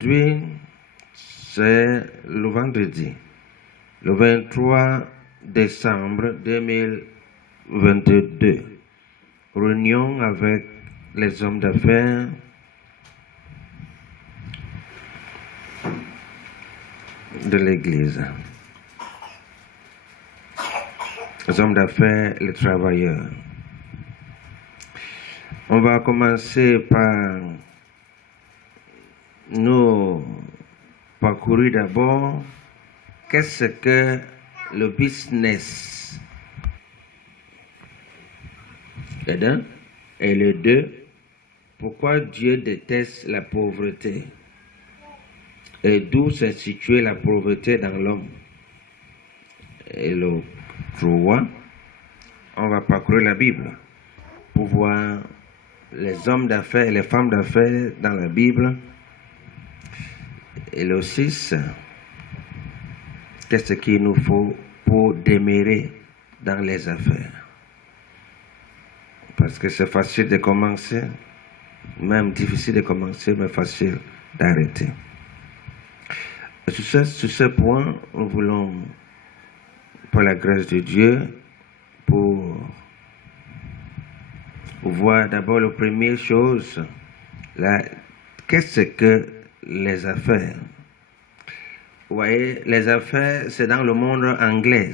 Aujourd'hui, c'est le vendredi, le 23 décembre 2022. Réunion avec les hommes d'affaires de l'Église. Les hommes d'affaires, les travailleurs. On va commencer par nous parcourir d'abord qu'est-ce que le business. Et le 2, pourquoi Dieu déteste la pauvreté et d'où s'est située la pauvreté dans l'homme. Et le 3, on va parcourir la Bible pour voir les hommes d'affaires et les femmes d'affaires dans la Bible. Et le 6, qu'est-ce qu'il nous faut pour demeurer dans les affaires. Parce que c'est facile de commencer, même difficile de commencer, mais facile d'arrêter. Sur ce point, nous voulons, par la grâce de Dieu, pour voir d'abord la première chose, qu'est-ce que les affaires. Vous voyez, les affaires, c'est dans le monde anglais.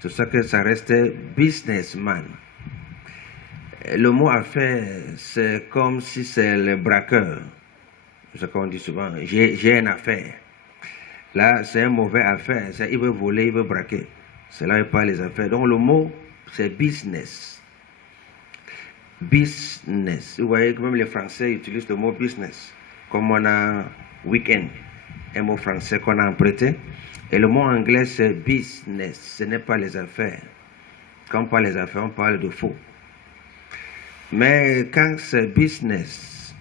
C'est ça que ça reste businessman. Le mot affaire, c'est comme si c'est le braqueur. C'est ce qu'on dit souvent, j'ai une affaire. Là, c'est un mauvais affaire. Il veut voler, il veut braquer. C'est là qu'il parle des affaires. Donc le mot, c'est business. Business. Vous voyez que même les Français utilisent le mot business. Comme on a week-end, un mot français qu'on a emprunté. Et le mot anglais, c'est business. Ce n'est pas les affaires. Quand on parle des affaires, on parle de faux. Mais quand c'est business,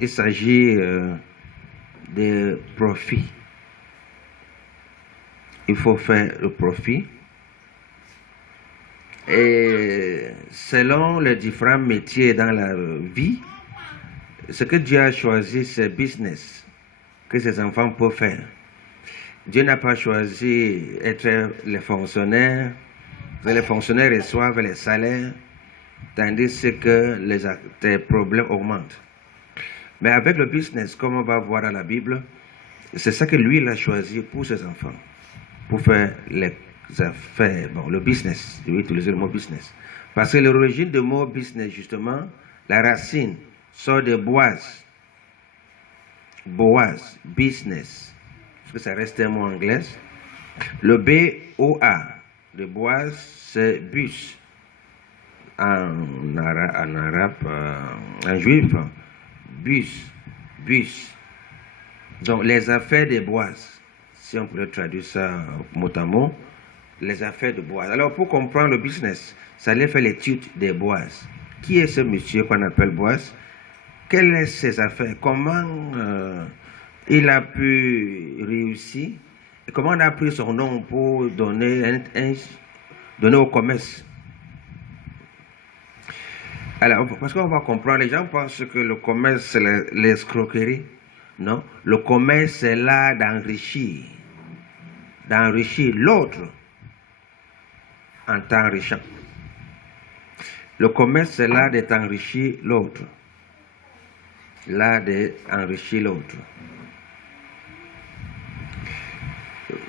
il s'agit de profit. Il faut faire le profit. Et selon les différents métiers dans la vie, ce que Dieu a choisi, c'est business, que ses enfants peuvent faire. Dieu n'a pas choisi être les fonctionnaires. Les fonctionnaires reçoivent les salaires, tandis que les problèmes augmentent. Mais avec le business, comme on va voir dans la Bible, c'est ça que lui, il a choisi pour ses enfants, pour faire les affaires, bon, le business, je vais utiliser le mot business. Parce que l'origine du mot business, justement, la racine sort de Boaz. Boaz, business, parce que ça reste un mot anglais. Le B-O-A de Boaz, c'est bus. En arabe, en juif, bus. Donc, les affaires de Boaz, si on pourrait traduire ça mot à mot, les affaires de Boaz. Alors, pour comprendre le business, ça allait faire l'étude de Boaz. Qui est ce monsieur qu'on appelle Boaz? Quelles sont ses affaires? Comment il a pu réussir? Et comment on a pris son nom pour donner au commerce? Alors, parce qu'on va comprendre, les gens pensent que le commerce, c'est l'escroquerie. Non, le commerce, c'est l'art d'enrichir l'autre en t'enrichant. Le commerce, c'est l'art de t'enrichir l'autre. L'art d'enrichir l'autre.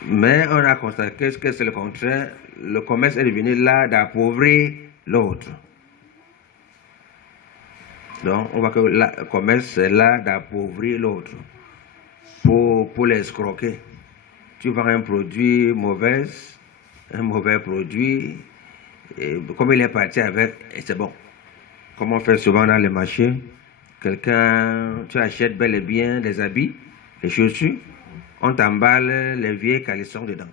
Mais on a constaté que c'est le contraire. Le commerce est devenu l'art d'appauvrir l'autre. Donc, on voit que le commerce, c'est là d'appauvrir l'autre pour l'escroquer. Tu vends un produit mauvais produit, et comme il est parti avec, et c'est bon. Comme on fait souvent dans les marchés, tu achètes bel et bien des habits, des chaussures, on t'emballe les vieilles caleçons dedans.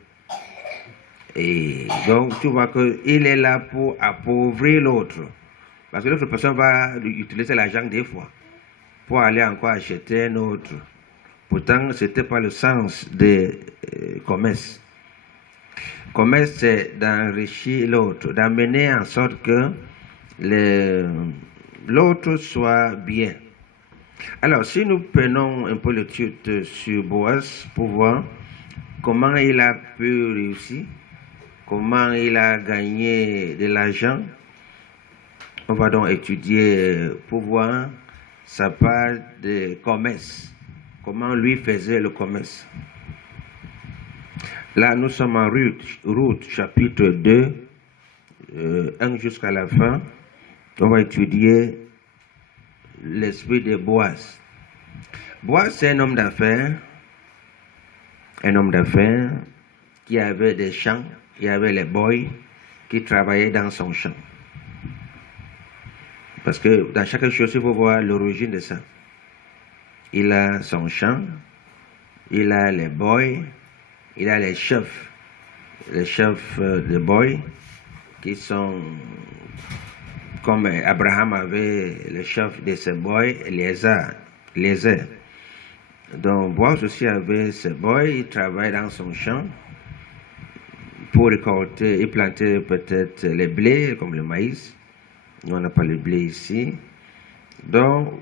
Et donc, tu vois qu'il est là pour appauvrir l'autre. Parce que l'autre personne va utiliser l'argent des fois pour aller encore acheter un autre. Pourtant, ce n'était pas le sens de commerce. Commerce, c'est d'enrichir l'autre, d'amener en sorte que l'autre soit bien. Alors, si nous prenons un peu l'étude sur Boaz pour voir comment il a pu réussir, comment il a gagné de l'argent, on va donc étudier pour voir sa part de commerce, comment lui faisait le commerce. Là, nous sommes en Ruth chapitre 2, 1 jusqu'à la fin. On va étudier l'esprit de Boaz. Boaz, c'est un homme d'affaires qui avait des champs, il y avait les boys qui travaillaient dans son champ. Parce que dans chaque chose, il faut voir l'origine de ça. Il a son champ, il a les boys, il a les chefs de boys qui sont comme Abraham avait le chef de ses boys, Eliezer. Donc Boaz aussi avait ses boys, il travaille dans son champ pour récolter et planter peut-être les blés comme le maïs. Nous, on n'a pas le blé ici. Donc,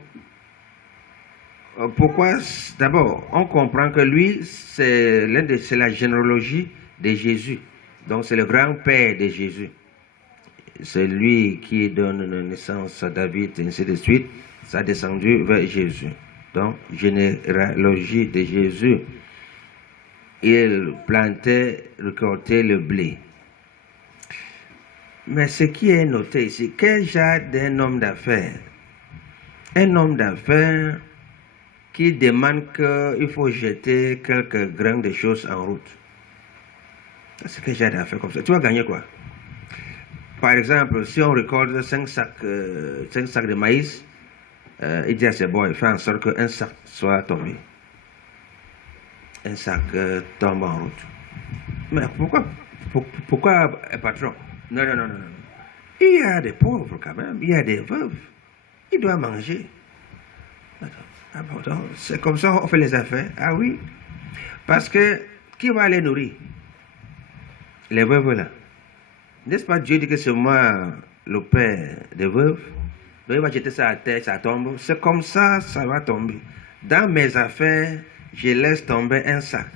pourquoi? D'abord, on comprend que lui, c'est la généalogie de Jésus. Donc, c'est le grand-père de Jésus. C'est lui qui donne naissance à David, et ainsi de suite. Ça a descendu vers Jésus. Donc, généalogie de Jésus. Il plantait, récoltait le blé. Mais ce qui est noté ici, quel genre d'un homme d'affaires? Un homme d'affaires qui demande qu'il faut jeter quelques grains de choses en route. C'est quel genre d'affaires comme ça? Tu vas gagner quoi? Par exemple, si on récolte 5 sacs de maïs, il dit à ses boys, fais en sorte qu'un sac soit tombé. Un sac tombe en route. Mais pourquoi patron? Non. Il y a des pauvres quand même, il y a des veuves. Ils doivent manger. Ah bon, donc, c'est comme ça qu'on fait les affaires. Ah oui. Parce que qui va les nourrir? Les veuves là. N'est-ce pas Dieu dit que c'est moi le père des veuves? Donc il va jeter ça à terre, ça tombe. C'est comme ça, ça va tomber. Dans mes affaires, je laisse tomber un sac.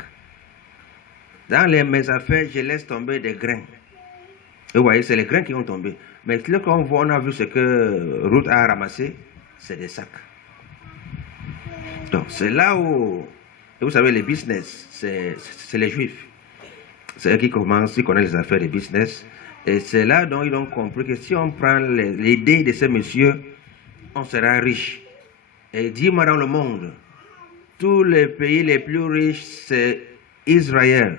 Dans mes affaires, je laisse tomber des grains. Vous voyez, c'est les grains qui ont tombé. Mais là, quand on a vu ce que Ruth a ramassé, c'est des sacs. Donc, c'est là où, vous savez, les business, c'est les Juifs. C'est eux qui commencent, qui connaissent les affaires de business. Et c'est là dont ils ont compris que si on prend l'idée de ces messieurs, on sera riche. Et dis-moi dans le monde, tous les pays les plus riches, c'est Israël.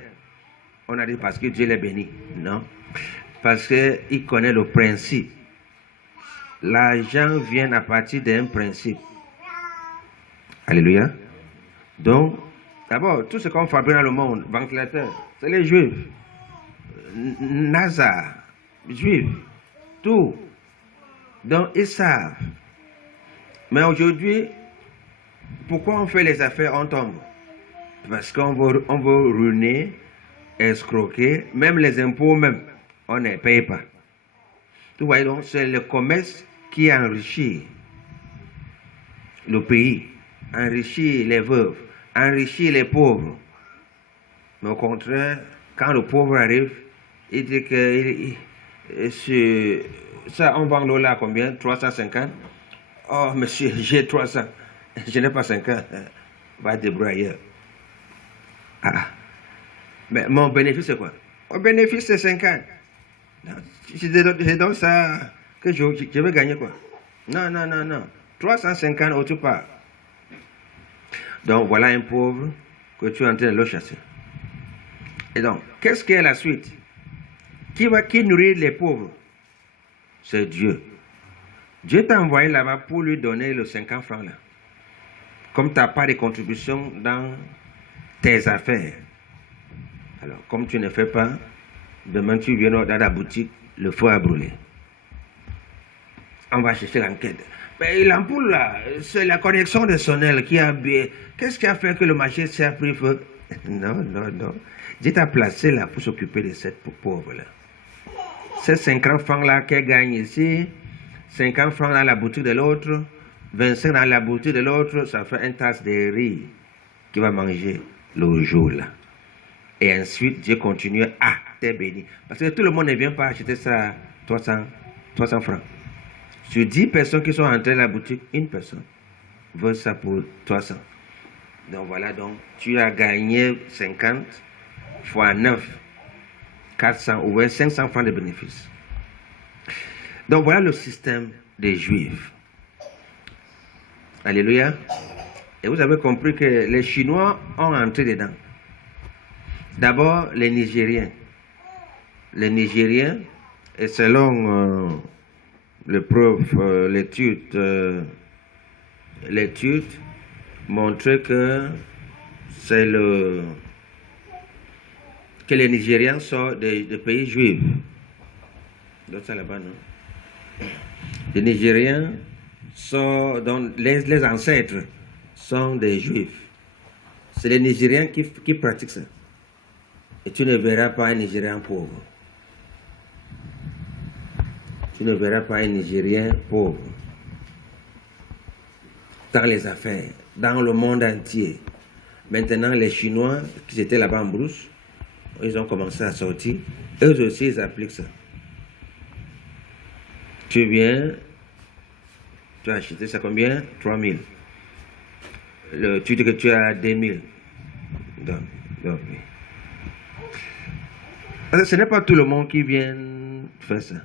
On a dit parce que Dieu les bénit. Non. Parce qu'il connaît le principe. L'argent vient à partir d'un principe. Alléluia. Donc, d'abord, tout ce qu'on fabrique dans le monde, ventilateur, c'est les Juifs. NASA, Juifs, tout. Donc, ils savent. Mais aujourd'hui, pourquoi on fait les affaires, on tombe? Parce qu'on veut ruiner, escroquer, même les impôts même. On ne paye pas. Tu vois, donc c'est le commerce qui enrichit le pays, enrichit les veuves, enrichit les pauvres. Mais au contraire, quand le pauvre arrive, il dit que ça, on vend l'eau là à combien? 350? Oh, monsieur, j'ai 300. Je n'ai pas 50. Va débrouiller. Ah. Mais mon bénéfice, c'est quoi? Mon bénéfice, c'est 50. Je donne ça, que je vais gagner quoi? Non. 350 au tout part. Donc voilà un pauvre que tu es en train de le chasser. Et donc, qu'est-ce qui est la suite? Qui nourrit les pauvres? C'est Dieu. Dieu t'a envoyé là-bas pour lui donner le 50 francs là. Comme tu n'as pas de contribution dans tes affaires. Alors, comme tu ne fais pas, demain, tu viens dans la boutique, le feu a brûlé. On va chercher l'enquête. Mais l'ampoule, là, c'est la connexion de Sonel qui a bien. Qu'est-ce qui a fait que le marché s'est pris feu? Non. Dieu t'a placé là pour s'occuper de cette pauvre-là. Ces 50 francs-là qu'elle gagne ici, 50 francs dans la boutique de l'autre, 25 dans la boutique de l'autre, ça fait une tasse de riz qu'il va manger le jour-là. Et ensuite, Dieu continue à t'es béni. Parce que tout le monde ne vient pas acheter ça à 300 francs. Sur 10 personnes qui sont entrées dans la boutique, une personne veut ça pour 300. Donc voilà, donc tu as gagné 50 fois 9, 400 ou 500 francs de bénéfices. Donc voilà le système des Juifs. Alléluia. Et vous avez compris que les Chinois ont entré dedans. D'abord, les Nigériens. Les Nigériens, et selon l'étude montrait que que les Nigériens sont des pays juifs. Donc ça là-bas, non? Les Nigériens sont, donc les ancêtres sont des juifs. C'est les Nigériens qui pratiquent ça. Et tu ne verras pas un Nigérien pauvre. Tu ne verras pas un Nigérien pauvre. Dans les affaires, dans le monde entier. Maintenant, les Chinois qui étaient là-bas en brousse, ils ont commencé à sortir. Eux aussi, ils appliquent ça. Tu viens, tu as acheté ça combien? 3 000. Tu dis que tu as 2 000. Donc, ce n'est pas tout le monde qui vient faire ça.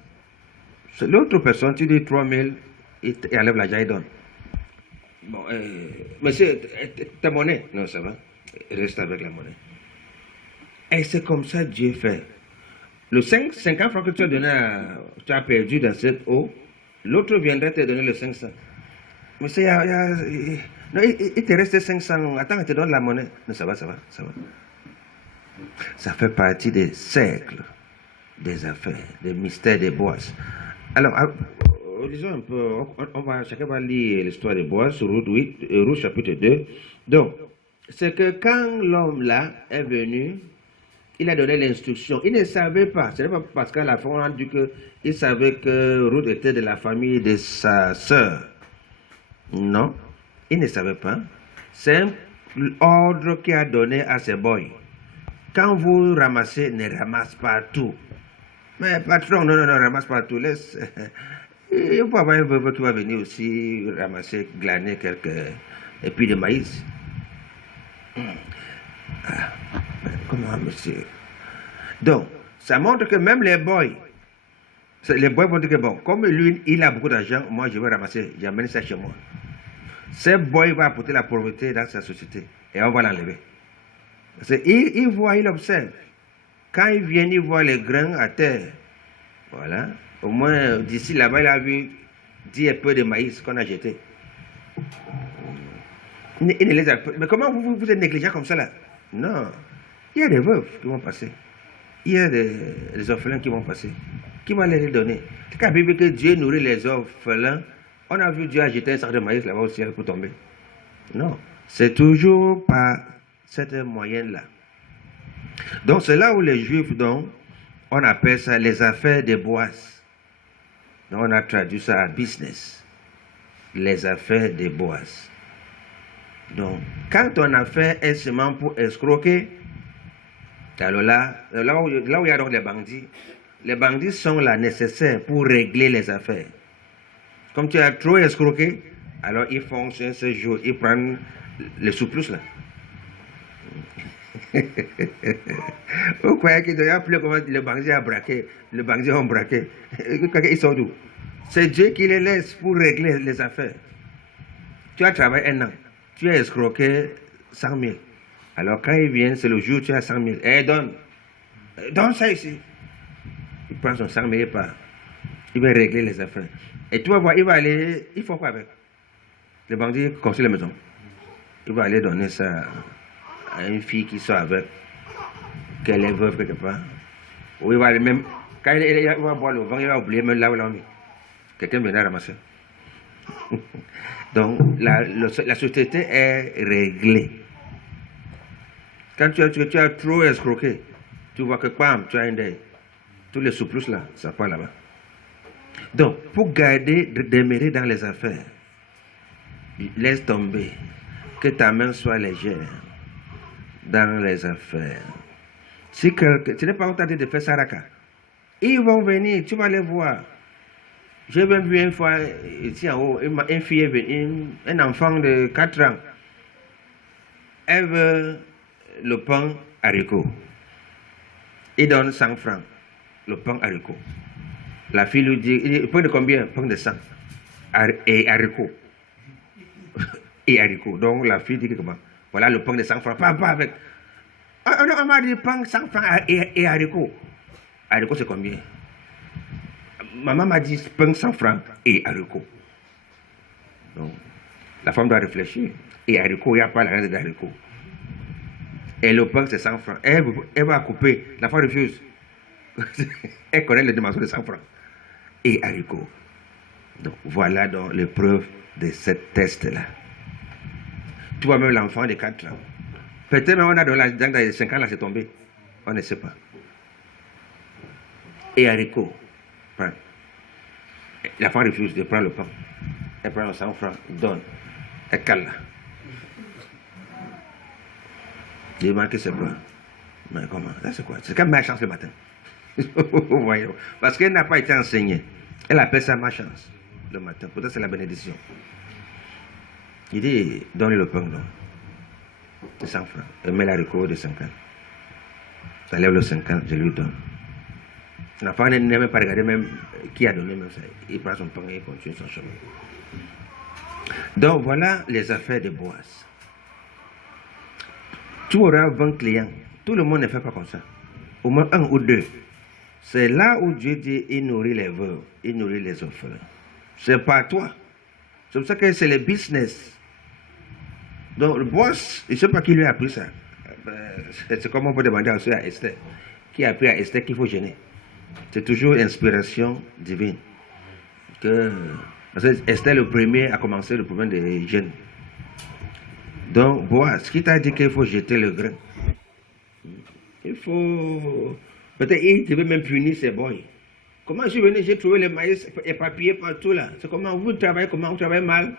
L'autre personne, tu dis 3 000, il enlève l'argent et donne. Bon, monsieur, ta monnaie? Non, ça va. Reste avec la monnaie. Et c'est comme ça que Dieu fait. Le 50 francs que tu as donné, tu as perdu dans cette eau, l'autre viendrait te donner le 500. Mais non, il te reste 500. Attends, il te donne la monnaie. Non, ça va. Ça fait partie des cercles, des affaires, des mystères des Boaz. Alors, lisons un peu, chacun va lire l'histoire des Boaz sur Ruth chapitre 2. Donc, c'est que quand l'homme là est venu, il a donné l'instruction. Il ne savait pas, ce n'est pas parce qu'à la fin on a dit qu'il savait que Ruth était de la famille de sa sœur. Non, il ne savait pas. C'est un ordre qu'il a donné à ses boys. Quand vous ramassez, ne ramasse pas tout. Mais patron, non, ramasse pas tout. Laisse. Il faut avoir un veuve qui va venir aussi ramasser, glaner quelques épis de maïs. Comment, monsieur? Donc, ça montre que même les boys vont dire que bon, comme lui, il a beaucoup d'argent, moi je vais ramasser, j'amène ça chez moi. Ce boy va apporter la pauvreté dans sa société et on va l'enlever. Il voit, il observe. Quand il vient, il voit les grains à terre. Voilà. Au moins, d'ici là-bas, il a vu 10 peu de maïs qu'on a jeté. Il ne les a pas. Mais comment vous êtes négligent comme ça là? Non. Il y a des veuves qui vont passer. Il y a des orphelins qui vont passer. Qui vont les donner? C'est quand la Bible que Dieu nourrit les orphelins. On a vu Dieu jeter un sac de maïs là-bas au ciel pour tomber. Non. C'est toujours par cette moyenne-là. Donc c'est là où les Juifs, donc, on appelle ça les affaires des Boaz. Donc on a traduit ça à business. Les affaires des Boaz. Donc, quand ton affaire est seulement pour escroquer, alors là où il y a donc les bandits sont là nécessaires pour régler les affaires. Comme tu as trop escroqué, alors ils fonctionnent ce jour, ils prennent les sous-plus là. Vous croyez qu'il n'y a plus comment le bandit a braqué, le bandit ont braqué. Ils sont d'où? C'est Dieu qui les laisse pour régler les affaires. Tu as travaillé 1 an, tu as escroqué 100 000. Alors quand ils viennent, c'est le jour où tu as 100 000. Et donne ça ici. Il prend son 100 000 et part. Il va régler les affaires. Et tu vas voir, il va aller, il faut quoi avec? Le bandit construit la maison. Il va aller donner ça à une fille qui sort avec, qu'elle est veuve quelque part. Ou il va aller même, quand il va boire le vin, il va oublier même là où il l'a mis. Quelqu'un viendra ramasser. Donc, la société est réglée. Quand tu as trop escroqué, tu vois que bam, tu as un deuil. Tous les sous-plus là, ça part là-bas. Donc, pour garder, demeurer dans les affaires, laisse tomber. Que ta main soit légère dans les affaires. Si quelqu'un, tu n'es pas tenté de faire saraka, ils vont venir, tu vas les voir. J'ai même vu une fois, ici en haut, une fille, un enfant de 4 ans. Elle veut le pain haricot. Il donne 100 francs, le pain haricot. La fille lui dit, pain de combien? Pain de 100. Et haricot. Et haricot. Donc la fille dit que comment? Voilà le pain de 100 francs. Pas avec. On m'a dit pain 100 francs et haricot. Haricot c'est combien? Maman m'a dit pain 100 francs et haricot. Donc la femme doit réfléchir. Et haricot, il n'y a pas la règle d'haricot. Et le pain c'est 100 francs. Elle va couper. La femme refuse. Elle connaît les dimensions de 100 francs. Et haricot. Donc voilà donc l'épreuve de ce test-là. Tu vois même l'enfant de 4 ans. Peut-être même on a dans les 5 ans là c'est tombé. On ne sait pas. Et haricot. La femme refuse de prendre le pain. Elle prend le 100 francs, donne. Elle cale là. Je demande que c'est quoi. Mais comment? Ça c'est quoi? C'est comme ma chance le matin. Voyez. Parce qu'elle n'a pas été enseignée. Elle appelle ça ma chance le matin. Peut-être c'est la bénédiction. Il dit, donne le pain, non. De 100 francs. Elle met l'haricot de 50. Ça lève le 50, je lui donne. L'enfant n'est même pas regardé même qui a donné même ça. Il prend son pain et il continue son chemin. Donc voilà les affaires de Boaz. Tu auras 20 clients. Tout le monde ne fait pas comme ça. Au moins 1 ou 2. C'est là où Dieu dit, il nourrit les veuves, il nourrit les orphelins. C'est pas toi. C'est pour ça que c'est le business. Donc le boss, je ne sais pas qui lui a appris ça. C'est comme on peut demander aussi à Esther. Qui a appris à Esther qu'il faut gêner. C'est toujours inspiration divine. Parce que Esther le premier a commencé le problème des jeunes. Donc Boaz, qui t'a dit qu'il faut jeter le grain? Il faut... Peut-être il devait même punir ses boys. Comment je suis venu, j'ai trouvé le maïs éparpillé partout là. C'est comment vous travaillez, comment vous travaillez mal.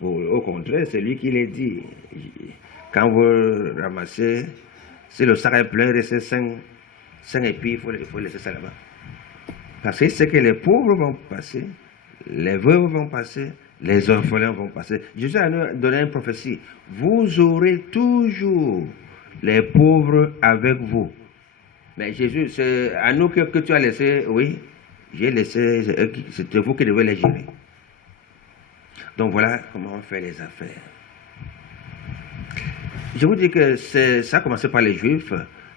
Au contraire, c'est lui qui l'a dit. Quand vous ramassez, si le sac est plein, restez 5 épis, il faut laisser ça là-bas. Parce que c'est que les pauvres vont passer, les veuves vont passer, les orphelins vont passer. Jésus a donné une prophétie. Vous aurez toujours les pauvres avec vous. Mais Jésus, c'est à nous que tu as laissé, oui, j'ai laissé, c'est vous qui devez les gérer. Donc voilà comment on fait les affaires. Je vous dis que ça a commencé par les Juifs,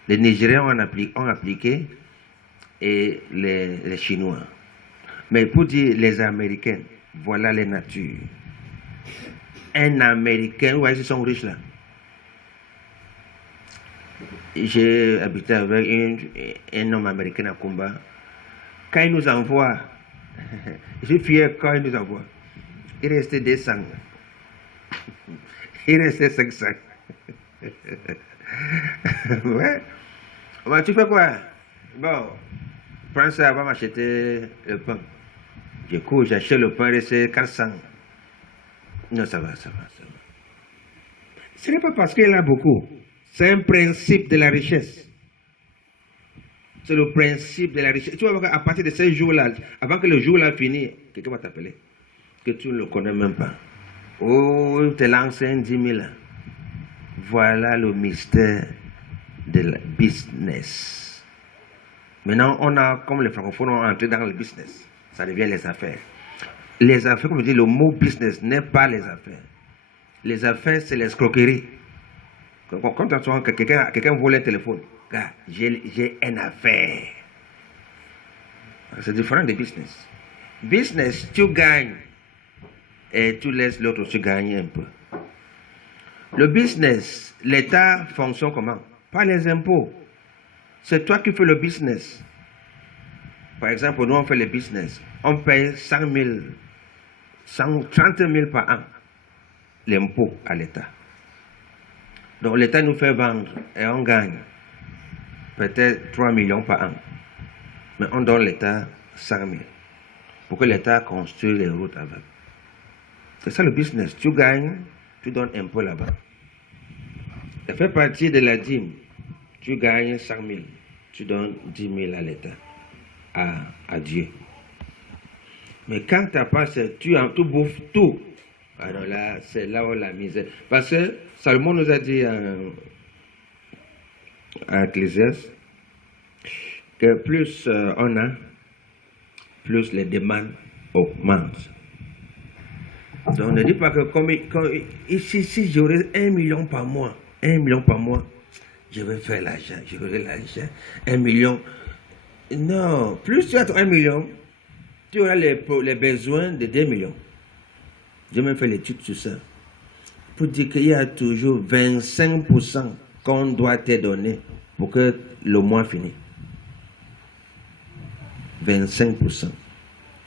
les Nigériens ont appliqué et les Chinois. Mais pour dire les Américains, voilà les natures. Un Américain, vous voyez, ils sont riches là. J'ai habité avec un homme américain à Kumba. Quand il nous envoie, je suis fier quand il nous envoie. Il restait 200. Il restait 500. Ouais. Bon, tu fais quoi? Bon, prends ça, va m'acheter le pain. Du coup, j'achète le pain, il restait 400. Non, ça va. Ce n'est pas parce qu'il y en a beaucoup. C'est un principe de la richesse. C'est le principe de la richesse. Tu vas voir qu'à partir de ce jour-là, avant que le jour-là finisse, quelqu'un va t'appeler. Que tu ne le connais même pas. Oh, il te lance un 10 000. Voilà le mystère de la business. Maintenant, on a, comme les francophones ont entré dans le business, ça devient les affaires. Les affaires, comme je dis, le mot business n'est pas les affaires. Les affaires, c'est l'escroquerie. Quand quelqu'un vole un téléphone, gars, j'ai une affaire. C'est différent de business. Business, tu gagnes et tu laisses l'autre aussi gagner un peu. Le business, l'État fonctionne comment? Pas les impôts. C'est toi qui fais le business. Par exemple, nous on fait le business. On paye 100 000, 130 000 par an l'impôt à l'État. Donc l'État nous fait vendre et on gagne peut-être 3 millions par an. Mais on donne l'État 100 000 pour que l'État construise les routes avec. C'est ça le business. Tu gagnes, tu donnes un peu là-bas. Ça fait partie de la dîme. Tu gagnes 100 000. Tu donnes 10 000 à l'État, à Dieu. Mais quand tu n'as pas ça, tu bouffes tout. Alors là, c'est là où la misère. Parce que Salomon nous a dit à Ecclésiaste que plus on a, plus les demandes augmentent. Donc ne dis pas que si j'aurais 1 million par mois, 1 million par mois, je vais faire l'argent, je vais l'argent. 1 million. Non, plus tu as 1 million, tu auras les besoins de 2 millions. J'ai même fait l'étude sur ça. Pour dire qu'il y a toujours 25% qu'on doit te donner pour que le mois finisse. 25%.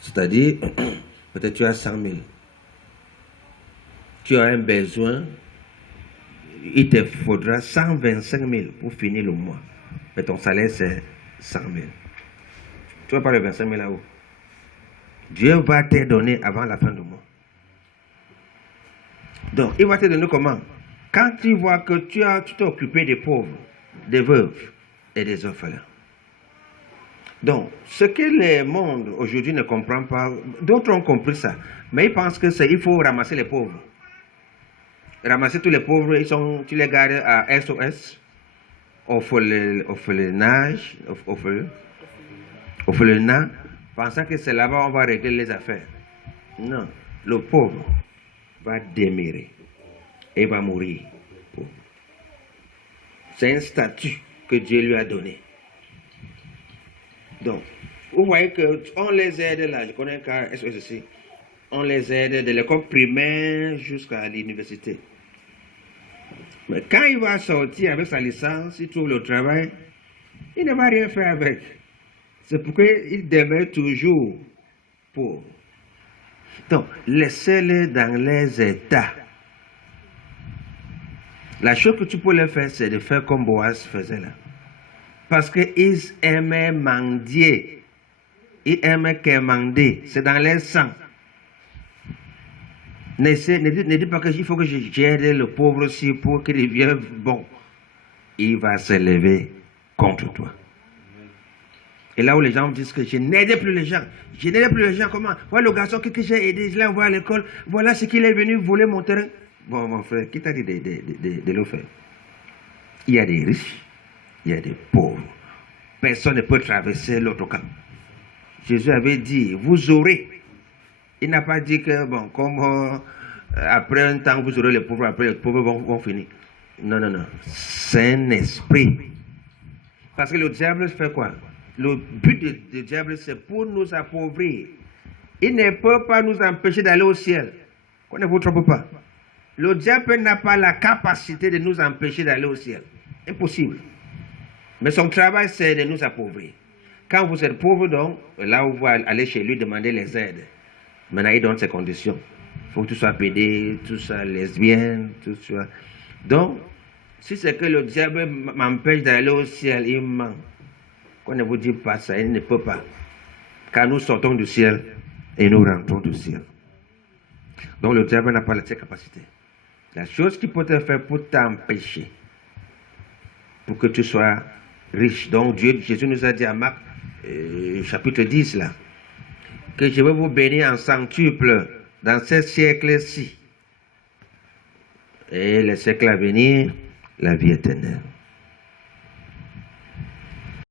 C'est-à-dire, peut-être tu as 100 000. Tu as un besoin, il te faudra 125 000 pour finir le mois. Mais ton salaire, c'est 100 000. Tu vas pas le 25 000 là-haut. Dieu va te donner avant la fin du mois. Donc, il va te donner comment? Quand tu vois que tu t'es occupé des pauvres, des veuves et des orphelins. Donc, ce que le monde aujourd'hui ne comprend pas, d'autres ont compris ça, mais ils pensent que il faut ramasser les pauvres. Ramasser tous les pauvres, tu les gardes à SOS, orphelinage, orphelinat, pensant que c'est là-bas on va régler les affaires. Non, le pauvre va démérer et va mourir. C'est un statut que Dieu lui a donné. Donc, vous voyez qu'on les aide là, je connais un cas SOS, on les aide de l'école primaire jusqu'à l'université. Mais quand il va sortir avec sa licence, il trouve le travail, il ne va rien faire avec. C'est pourquoi il demeure toujours pauvre. Donc, laissez-les dans les états. La chose que tu peux leur faire, c'est de faire comme Boaz faisait là. Parce qu'ils aimaient mendier. Ils aimaient quémander. C'est dans leur sang. Ne dis pas qu'il faut que j'aide le pauvre aussi pour qu'il devienne bon. Il va se lever contre toi. Et là où les gens disent que je n'aide plus les gens. Je n'aide plus les gens, comment? Voilà le garçon que j'ai aidé, je l'ai envoyé à l'école. Voilà ce qu'il est venu voler mon terrain. Bon, mon frère, qui t'a dit de le faire? Il y a des riches, il y a des pauvres. Personne ne peut traverser l'autre camp. Jésus avait dit, vous aurez. Il n'a pas dit que, bon, comme après un temps, vous aurez les pauvres, après les pauvres vont finir. Non, non, non. C'est un esprit. Parce que le diable fait quoi? Le but du diable, c'est pour nous appauvrir. Il ne peut pas nous empêcher d'aller au ciel. Qu'on ne vous trompe pas. Le diable n'a pas la capacité de nous empêcher d'aller au ciel. Impossible. Mais son travail, c'est de nous appauvrir. Quand vous êtes pauvre, donc, là où vous allez chez lui demander les aides. Maintenant, il donne ses conditions. Il faut que tu sois pédé, tu sois lesbienne, tout ça. Donc, si c'est que le diable m'empêche d'aller au ciel, il ment. Qu'on ne vous dit pas ça, il ne peut pas. Car nous sortons du ciel et nous rentrons du ciel. Donc, le diable n'a pas cette capacité. La chose qu'il peut te faire pour t'empêcher, pour que tu sois riche. Donc, Jésus nous a dit à Marc, chapitre 10, là, que je vais vous bénir en centuple dans ce siècle-ci. Et le siècle à venir, la vie éternelle.